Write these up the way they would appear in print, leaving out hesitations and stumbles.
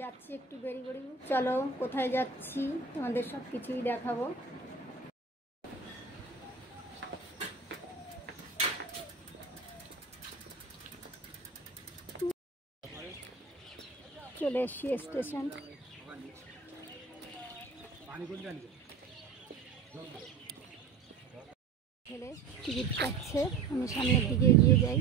যাচ্ছি একটু বেরি বেরি। চলো কোথায় যাচ্ছি তোমাদের সব কিছুই দেখাবো। চলে এসছি স্টেশন। ছেলে টিকিট কাটছে, আমি সামনের দিকে এগিয়ে যাই।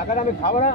আকার আমি খাবো না।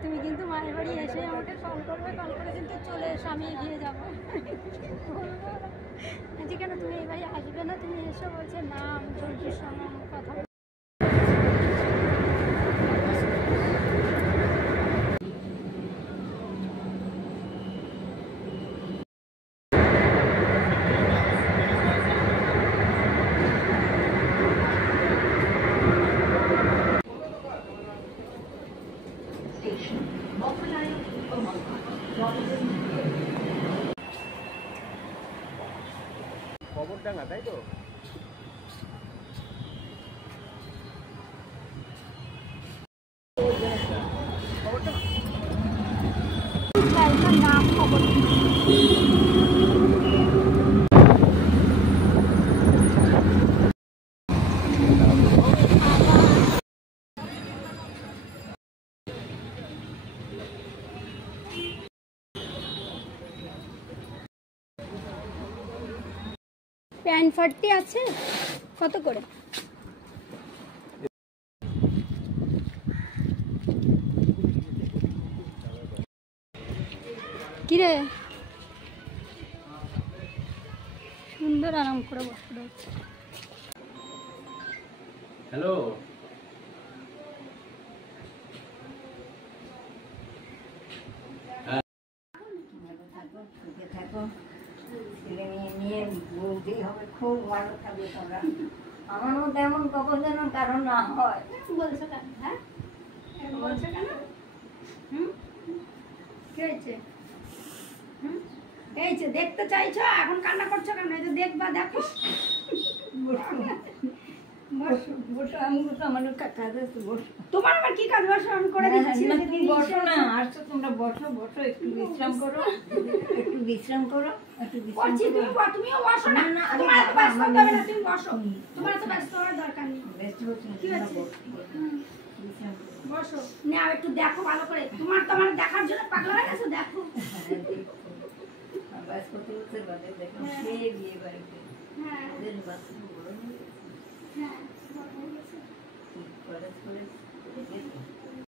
তুমি কিন্তু মায়ের বাড়ি এসে আমাকে কল করবে, কল করে কিন্তু চলে এসো, আমি এগিয়ে যাবো। বলছি কেন তুমি এই বাড়ি আসবে না, তুমি এসো। বলছে না আমি জলদির সঙ্গে কথা বলবো। খবরডাঙ্গা, তাই তো? নাম খবর প্যান্ট ফাটটি আছে কত করে? কিরে সুন্দর আরাম করে বসে রয়েছে। হ্যালো, খুব ভালো থাকবে তোমরা। আমার মধ্যে এমন কখন যেন কারণ না হয়। বলছো কেন? হ্যাঁ বলছো কেন? কি হয়েছে? এই যে দেখতে চাইছো, এখন কান্না করছো কেন? এই যে দেখবা, দেখো। তোমার আবার কি কাজ? বসো, আমি করে দিচ্ছি। বসো না, আসছো তোমরা, বসো বসো, একটু বিশ্রাম করো, একটু বিশ্রাম করো, একটু বিশ্রাম করো। তুমিও বসো না, তোমার এত ব্যস্ত হতে হবে না, তুমি বসো। তোমার এত ব্যস্ত হওয়ার দরকার নেই। কি হয়েছে? বসো, নাও একটু দেখো ভালো করে। তোমার দেখার জন্য পাগলা হয়ে গেছো, দেখো। বাস করতে করতে বাদে দেখো সে বিয়ে বাড়িতে। হ্যাঁ ওদের বাচ্চা বড় হয়ে গেছে। হ্যাঁ বড় হয়ে গেছে। কলেজ